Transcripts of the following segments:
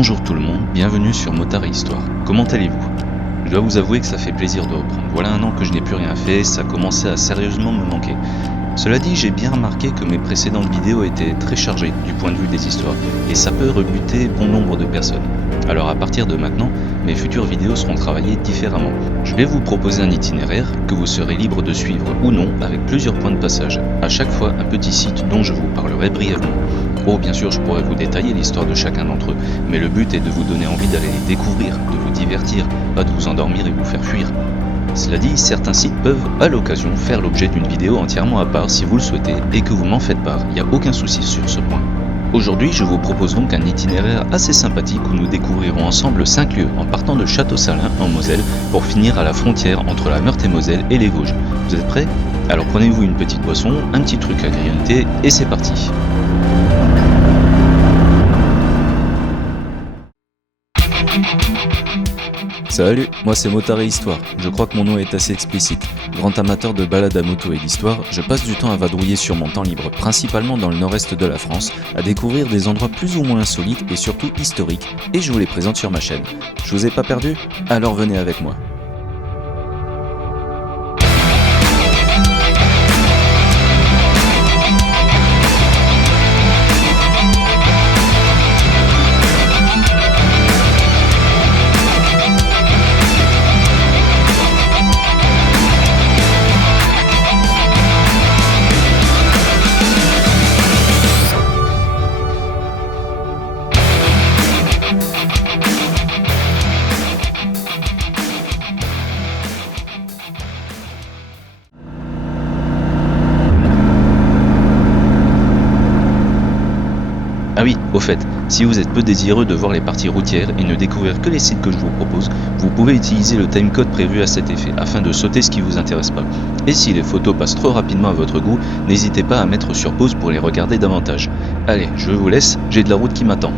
Bonjour tout le monde, bienvenue sur Motard et Histoire. Comment allez-vous ? Je dois vous avouer que ça fait plaisir de reprendre. Voilà un an que je n'ai plus rien fait, ça commençait à sérieusement me manquer. Cela dit, j'ai bien remarqué que mes précédentes vidéos étaient très chargées du point de vue des histoires, et ça peut rebuter bon nombre de personnes. Alors à partir de maintenant, mes futures vidéos seront travaillées différemment. Je vais vous proposer un itinéraire que vous serez libre de suivre ou non avec plusieurs points de passage. À chaque fois, un petit site dont je vous parlerai brièvement. Oh, bien sûr, je pourrais vous détailler l'histoire de chacun d'entre eux, mais le but est de vous donner envie d'aller les découvrir, de vous divertir, pas de vous endormir et vous faire fuir. Cela dit, certains sites peuvent, à l'occasion, faire l'objet d'une vidéo entièrement à part si vous le souhaitez et que vous m'en faites part, il n'y a aucun souci sur ce point. Aujourd'hui, je vous propose donc un itinéraire assez sympathique où nous découvrirons ensemble 5 lieux en partant de Château-Salins en Moselle pour finir à la frontière entre la Meurthe-et-Moselle et les Vosges. Vous êtes prêts ? Alors prenez-vous une petite boisson, un petit truc à grignoter et c'est parti. Salut, moi c'est Motard et Histoire. Je crois que mon nom est assez explicite. Grand amateur de balades à moto et d'histoire, je passe du temps à vadrouiller sur mon temps libre, principalement dans le nord-est de la France, à découvrir des endroits plus ou moins insolites et surtout historiques, et je vous les présente sur ma chaîne. Je vous ai pas perdu ? Alors venez avec moi. Ah oui, au fait, si vous êtes peu désireux de voir les parties routières et ne découvrir que les sites que je vous propose, vous pouvez utiliser le timecode prévu à cet effet, afin de sauter ce qui vous intéresse pas. Et si les photos passent trop rapidement à votre goût, n'hésitez pas à mettre sur pause pour les regarder davantage. Allez, je vous laisse, j'ai de la route qui m'attend.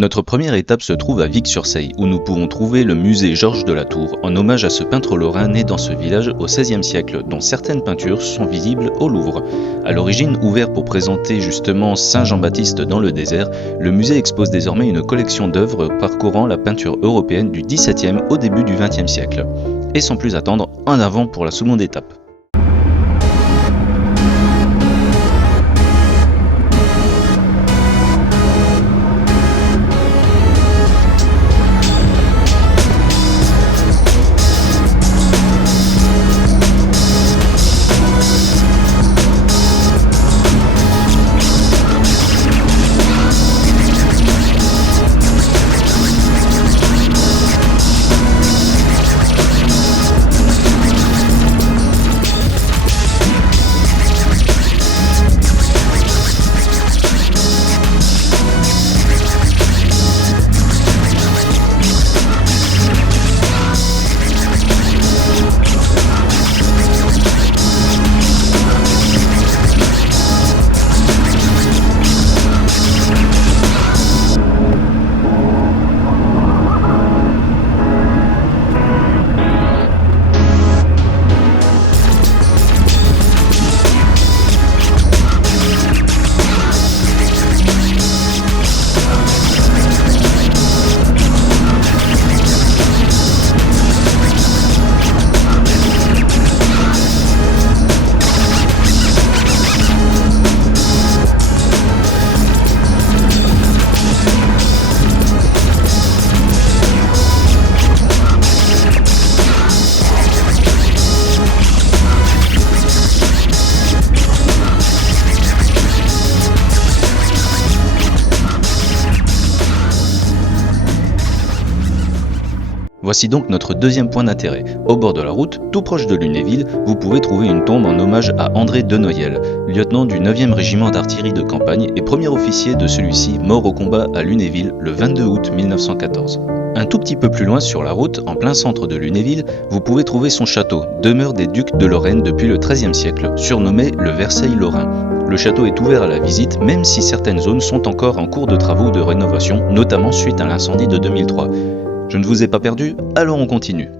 Notre première étape se trouve à Vic-sur-Seille, où nous pourrons trouver le musée Georges de la Tour, en hommage à ce peintre lorrain né dans ce village au XVIe siècle, dont certaines peintures sont visibles au Louvre. À l'origine ouvert pour présenter justement Saint Jean-Baptiste dans le désert, le musée expose désormais une collection d'œuvres parcourant la peinture européenne du XVIIe au début du XXe siècle. Et sans plus attendre, en avant pour la seconde étape. Voici donc notre deuxième point d'intérêt. Au bord de la route, tout proche de Lunéville, vous pouvez trouver une tombe en hommage à André Denoyel, lieutenant du 9e régiment d'artillerie de campagne et premier officier de celui-ci mort au combat à Lunéville le 22 août 1914. Un tout petit peu plus loin sur la route, en plein centre de Lunéville, vous pouvez trouver son château, demeure des ducs de Lorraine depuis le XIIIe siècle, surnommé le Versailles lorrain. Le château est ouvert à la visite, même si certaines zones sont encore en cours de travaux de rénovation, notamment suite à l'incendie de 2003. Je ne vous ai pas perdu, alors on continue.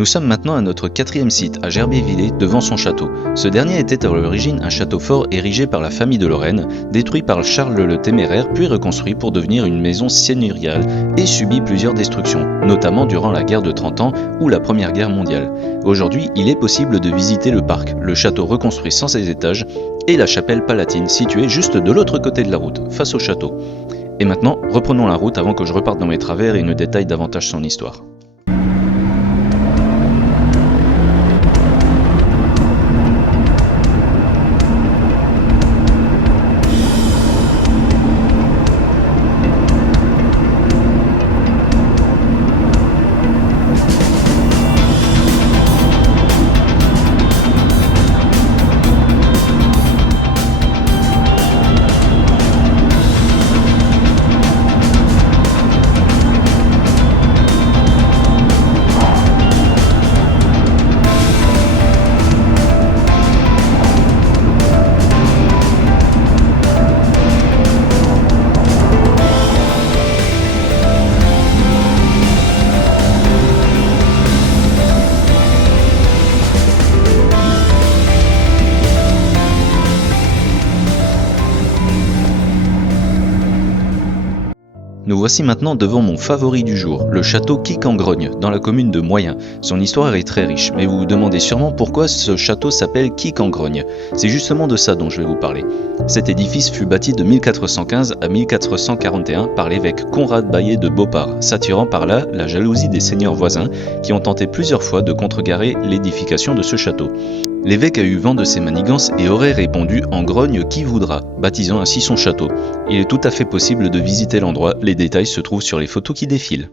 Nous sommes maintenant à notre quatrième site, à Gerbier-Villers, devant son château. Ce dernier était à l'origine un château fort érigé par la famille de Lorraine, détruit par Charles le Téméraire, puis reconstruit pour devenir une maison seigneuriale et subit plusieurs destructions, notamment durant la guerre de 30 ans ou la Première Guerre mondiale. Aujourd'hui, il est possible de visiter le parc, le château reconstruit sans ses étages, et la chapelle palatine située juste de l'autre côté de la route, face au château. Et maintenant, reprenons la route avant que je reparte dans mes travers et ne détaille davantage son histoire. Nous voici maintenant devant mon favori du jour, le château Quic-en-Grogne, dans la commune de Moyen. Son histoire est très riche, mais vous vous demandez sûrement pourquoi ce château s'appelle Quic-en-Grogne. C'est justement de ça dont je vais vous parler. Cet édifice fut bâti de 1415 à 1441 par l'évêque Conrad Baillet de Beaupart, s'attirant par là la jalousie des seigneurs voisins qui ont tenté plusieurs fois de contrecarrer l'édification de ce château. L'évêque a eu vent de ces manigances et aurait répondu « En grogne qui voudra », baptisant ainsi son château. Il est tout à fait possible de visiter l'endroit, les détails se trouvent sur les photos qui défilent.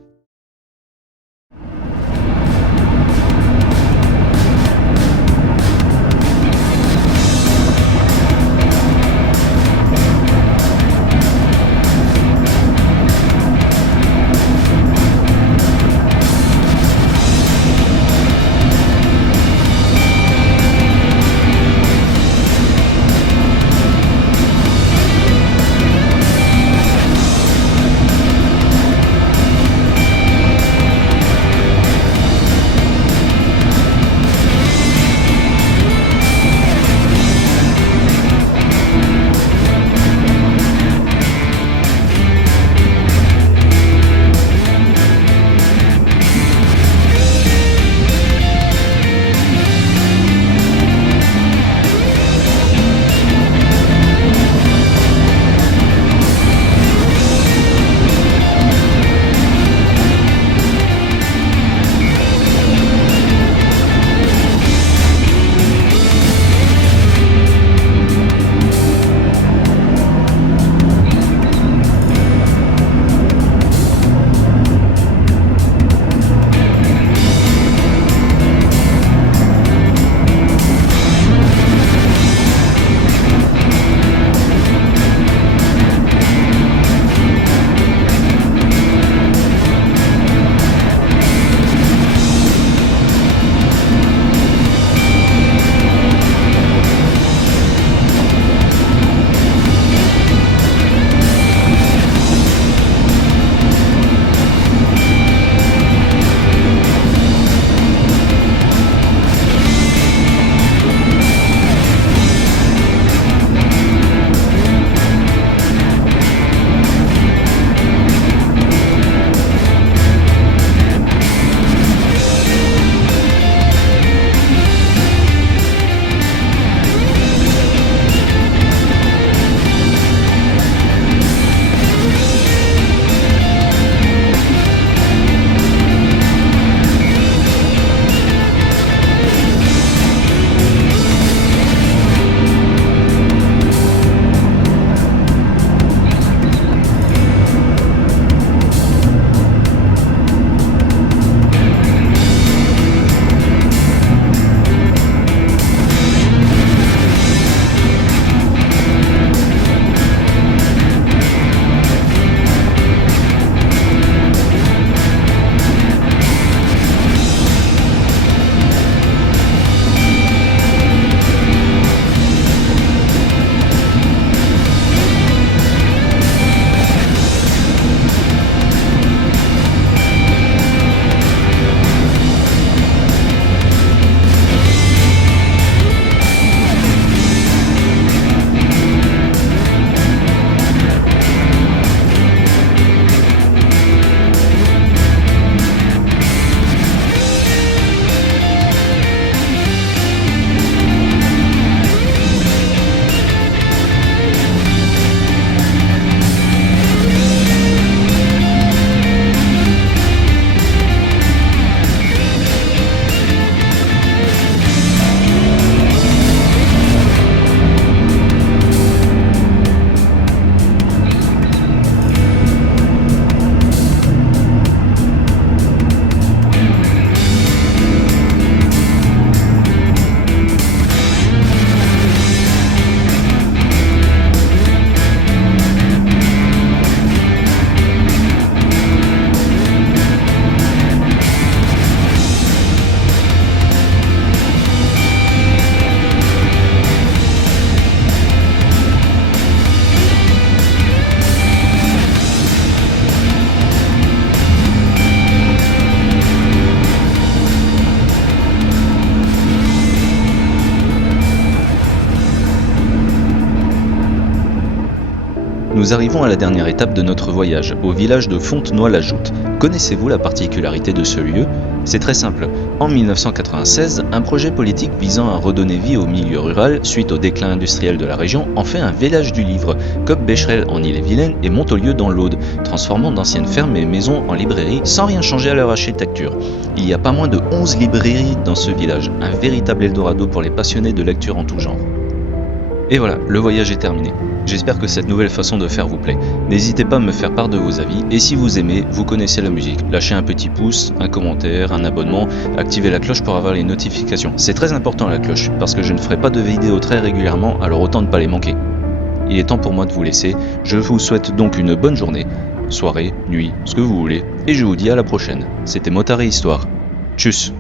Nous arrivons à la dernière étape de notre voyage, au village de Fontenoy-la-Joute. Connaissez-vous la particularité de ce lieu? C'est très simple. En 1996, un projet politique visant à redonner vie au milieu rural suite au déclin industriel de la région en fait un village du livre, comme Becherel en Ille-et-Vilaine et Montolieu dans l'Aude, transformant d'anciennes fermes et maisons en librairies sans rien changer à leur architecture. Il y a pas moins de 11 librairies dans ce village, un véritable Eldorado pour les passionnés de lecture en tout genre. Et voilà, le voyage est terminé. J'espère que cette nouvelle façon de faire vous plaît. N'hésitez pas à me faire part de vos avis, et si vous aimez, vous connaissez la musique. Lâchez un petit pouce, un commentaire, un abonnement, activez la cloche pour avoir les notifications. C'est très important la cloche, parce que je ne ferai pas de vidéos très régulièrement, alors autant ne pas les manquer. Il est temps pour moi de vous laisser, je vous souhaite donc une bonne journée, soirée, nuit, ce que vous voulez, et je vous dis à la prochaine. C'était Motard et Histoire. Tchuss.